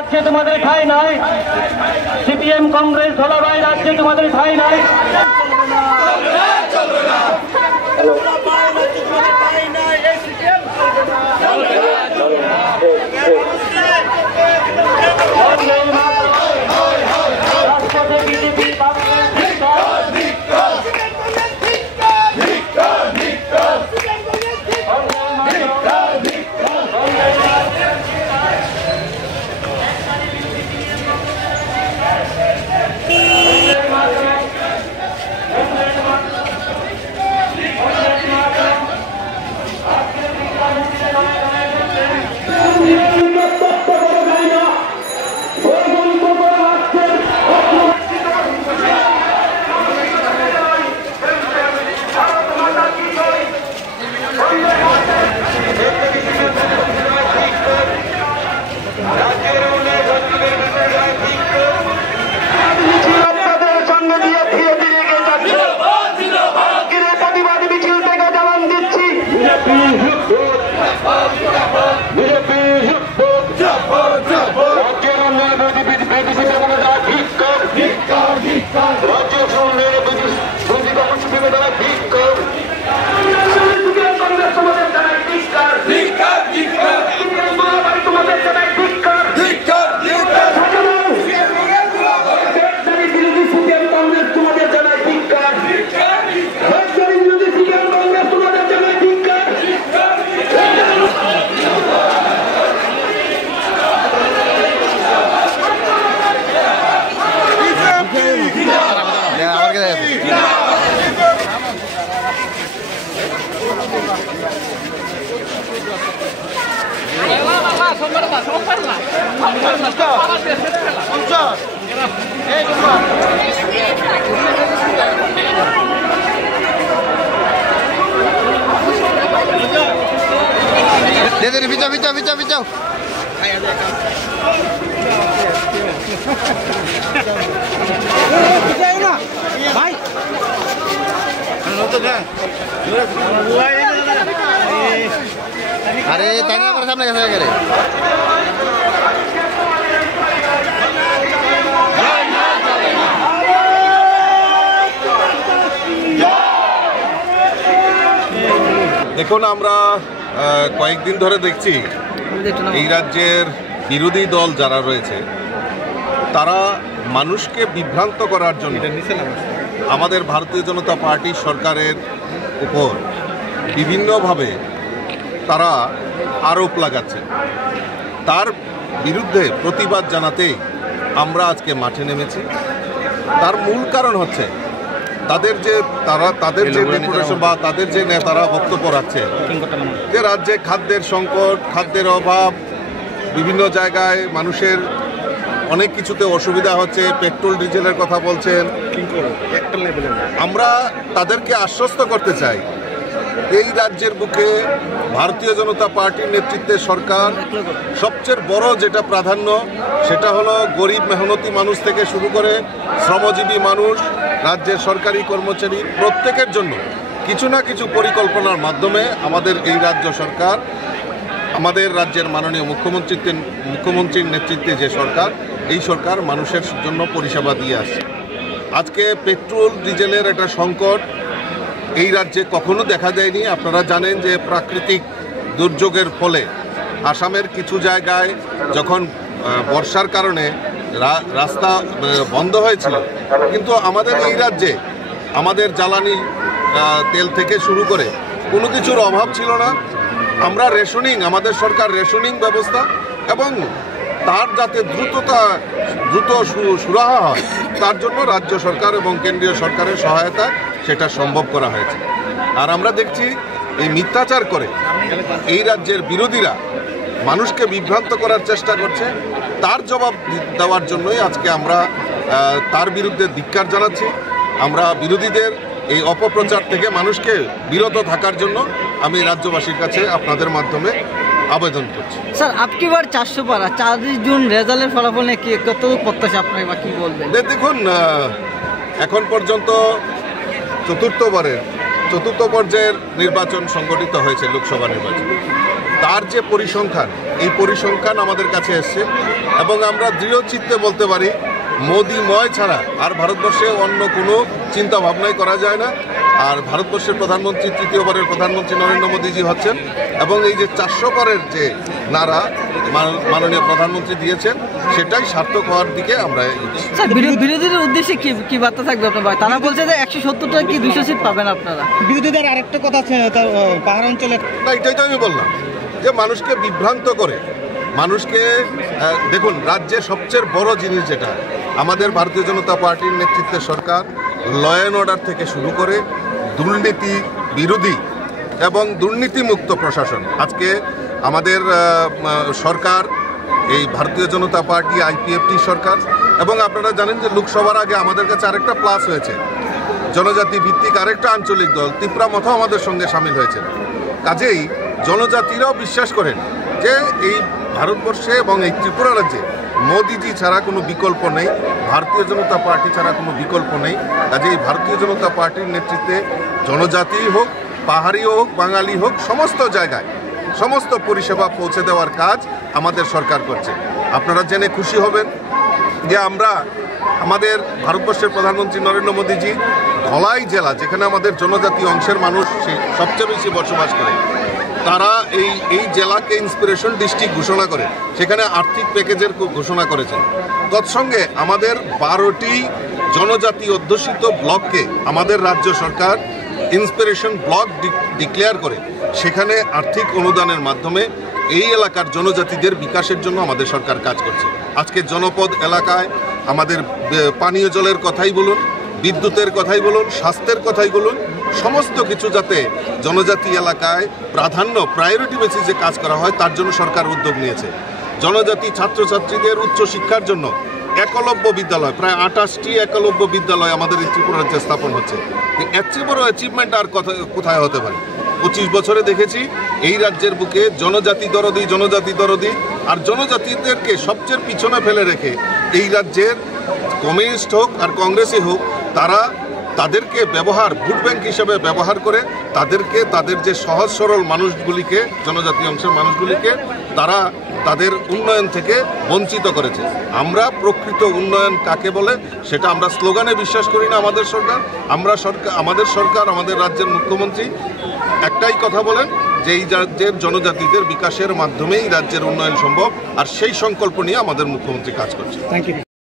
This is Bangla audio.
রাজ্যে তোমাদের ঠাঁই নাই, সিপিএম কংগ্রেস ধলাবাই রাজ্যে তোমাদের ঠাঁই নাই। Bicara. अरे तने पर सामने कैसे करे দেখুন আমরা কয়েকদিন ধরে দেখছি এই রাজ্যের বিরোধী দল যারা রয়েছে তারা মানুষকে বিভ্রান্ত করার জন্য আমাদের ভারতীয় জনতা পার্টি সরকারের উপর বিভিন্নভাবে তারা আরোপ লাগাচ্ছে। তার বিরুদ্ধে প্রতিবাদ জানাতেই আমরা আজকে মাঠে নেমেছি। তার মূল কারণ হচ্ছে তাদের যে ডেপুটেশন বা তাদের যে নেতারা বক্তব্য রাখছে যে রাজ্যে খাদ্যের সংকট, খাদ্যের অভাব, বিভিন্ন জায়গায় মানুষের অনেক কিছুতে অসুবিধা হচ্ছে, পেট্রোল ডিজেলের কথা বলছেন। আমরা তাদেরকে আশ্বস্ত করতে চাই এই রাজ্যের বুকে ভারতীয় জনতা পার্টির নেতৃত্বে সরকার সবচেয়ে বড় যেটা প্রাধান্য সেটা হলো গরিব মেহনতি মানুষ থেকে শুরু করে শ্রমজীবী মানুষ, রাজ্যের সরকারি কর্মচারী প্রত্যেকের জন্য কিছু না কিছু পরিকল্পনার মাধ্যমে আমাদের এই রাজ্য সরকার, আমাদের রাজ্যের মাননীয় মুখ্যমন্ত্রীর নেতৃত্বে যে সরকার, এই সরকার মানুষের জন্য পরিষেবা দিয়ে আসছে। আজকে পেট্রোল ডিজেলের একটা সংকট এই রাজ্যে কখনো দেখা যায়নি। আপনারা জানেন যে প্রাকৃতিক দুর্যোগের ফলে আসামের কিছু জায়গায় যখন বর্ষার কারণে রাস্তা বন্ধ হয়েছিল, কিন্তু আমাদের এই রাজ্যে আমাদের জ্বালানি তেল থেকে শুরু করে কোনো কিছুর অভাব ছিল না। আমরা আমাদের সরকার রেশনিং ব্যবস্থা এবং তার যাতে দ্রুত সুরাহা হয় তার জন্য রাজ্য সরকার এবং কেন্দ্রীয় সরকারের সহায়তায় সেটা সম্ভব করা হয়েছে। আর আমরা দেখছি এই মিথ্যাচার করে এই রাজ্যের বিরোধীরা মানুষকে বিভ্রান্ত করার চেষ্টা করছে। তার জবাব দেওয়ার জন্যই আজকে আমরা তার বিরুদ্ধে ধিক্কার জানাচ্ছি। আমরা বিরোধীদের এই অপপ্রচার থেকে মানুষকে বিরত থাকার জন্য আমি রাজ্যবাসীর কাছে আপনাদের মাধ্যমে আবেদন করছি। স্যার আপকি বার 400 পারা 4 জুন রেজাল্টের ফলাফল নিয়ে কি কত প্রত্যাশা আপনার বা কি বলবেন? দেখুন, এখন পর্যন্ত চতুর্থ পর্যায়ের নির্বাচন সংগঠিত হয়েছে, লোকসভা নির্বাচন। তার যে পরিসংখ্যান এই পরিসংখ্যান আমাদের কাছে এসছে এবং আমরা দৃঢ় চিত্তে বলতে পারি মোদিময় ছাড়া আর ভারতবর্ষে অন্য কোনো চিন্তা ভাবনাই করা যায় না। আর ভারতবর্ষের প্রধানমন্ত্রী তৃতীয়বারের প্রধানমন্ত্রী নরেন্দ্র মোদীজি হচ্ছেন এবং এই যে 400 পারের যে নারা মাননীয় প্রধানমন্ত্রী দিয়েছেন সেটাই সার্থক হওয়ার দিকে আমরা বিরোধীদের উদ্দেশ্যে কি বার্তা থাকবে আপনার? তারা বলছে যে 170টা কি 200 সিট পাবেন আপনারা। বিরোধীদের আরেকটা কথা আছে পাহাড় অঞ্চলে, না এটাই তো আমি বললাম যে মানুষকে বিভ্রান্ত করে মানুষকে দেখুন রাজ্যে সবচেয়ে বড় জিনিস যেটা আমাদের ভারতীয় জনতা পার্টির নেতৃত্বে সরকার ল অ্যান্ড অর্ডার থেকে শুরু করে দুর্নীতি বিরোধী এবং দুর্নীতিমুক্ত প্রশাসন। আজকে আমাদের সরকার এই ভারতীয় জনতা পার্টি আইপিএফটি সরকার এবং আপনারা জানেন যে লোকসভার আগে আমাদের কাছে আরেকটা প্লাস হয়েছে, জনজাতি ভিত্তিক আরেকটা আঞ্চলিক দল ত্রিপুরা মথাও আমাদের সঙ্গে সামিল হয়েছে। কাজেই জনজাতিরাও বিশ্বাস করেন যে এই ভারতবর্ষে এবং এই ত্রিপুরা রাজ্যে মোদিজি ছাড়া কোনো বিকল্প নেই, ভারতীয় জনতা পার্টি ছাড়া কোনো বিকল্প নেই। কাজেই ভারতীয় জনতা পার্টির নেতৃত্বে জনজাতি হোক, পাহাড়ি হোক, বাঙালি হোক, সমস্ত জায়গায় সমস্ত পরিষেবা পৌঁছে দেওয়ার কাজ আমাদের সরকার করছে। আপনারা জেনে খুশি হবেন যে আমরা আমাদের ভারতবর্ষের প্রধানমন্ত্রী নরেন্দ্র মোদীজি ধলাই জেলা, যেখানে আমাদের জনজাতি অংশের মানুষ সবচেয়ে বেশি বসবাস করে, তারা এই জেলাকে ইন্সপিরেশন ডিস্ট্রিক্ট ঘোষণা করে সেখানে আর্থিক প্যাকেজের ঘোষণা করেছেন। তৎসঙ্গে আমাদের 12টি জনজাতি অধ্যুষিত ব্লককে আমাদের রাজ্য সরকার ইন্সপিরেশন ব্লক ডিক্লেয়ার করে সেখানে আর্থিক অনুদানের মাধ্যমে এই এলাকার জনজাতিদের বিকাশের জন্য আমাদের সরকার কাজ করছে। আজকে জনপদ এলাকায় আমাদের পানীয় জলের কথাই বলুন, বিদ্যুতের কথাই বলুন, স্বাস্থ্যের কথাই বলুন, সমস্ত কিছু যাতে জনজাতি এলাকায় প্রায়োরিটি বেসিসে কাজ করা হয় তার জন্য সরকার উদ্যোগ নিয়েছে। জনজাতি ছাত্রছাত্রীদের উচ্চশিক্ষার জন্য একলব্য বিদ্যালয়, প্রায় 28টি একলব্য বিদ্যালয় আমাদের এই ত্রিপুরা রাজ্যে স্থাপন হচ্ছে। এর চেয়ে বড় অ্যাচিভমেন্ট আর কোথায় হতে পারে? 25 বছরে দেখেছি এই রাজ্যের বুকে জনজাতি দরদি আর জনজাতিদেরকে সবচেয়ে পিছনে ফেলে রেখে এই রাজ্যের কমিউনিস্ট হোক আর কংগ্রেসই হোক তাদেরকে ভোট ব্যাংক হিসেবে ব্যবহার করে তাদের যে সহজ সরল মানুষগুলিকে, জনজাতি অংশের মানুষগুলিকে তারা তাদের উন্নয়ন থেকে বঞ্চিত করেছে। আমরা প্রকৃত উন্নয়ন কাকে বলে সেটা আমরা স্লোগানে বিশ্বাস করি না। আমাদের সরকার আমাদের রাজ্যের মুখ্যমন্ত্রী একটাই কথা বলেন যে এই রাজ্যের জনজাতিদের বিকাশের মাধ্যমেই রাজ্যের উন্নয়ন সম্ভব, আর সেই সংকল্প নিয়ে আমাদের মুখ্যমন্ত্রী কাজ করছে। Thank you.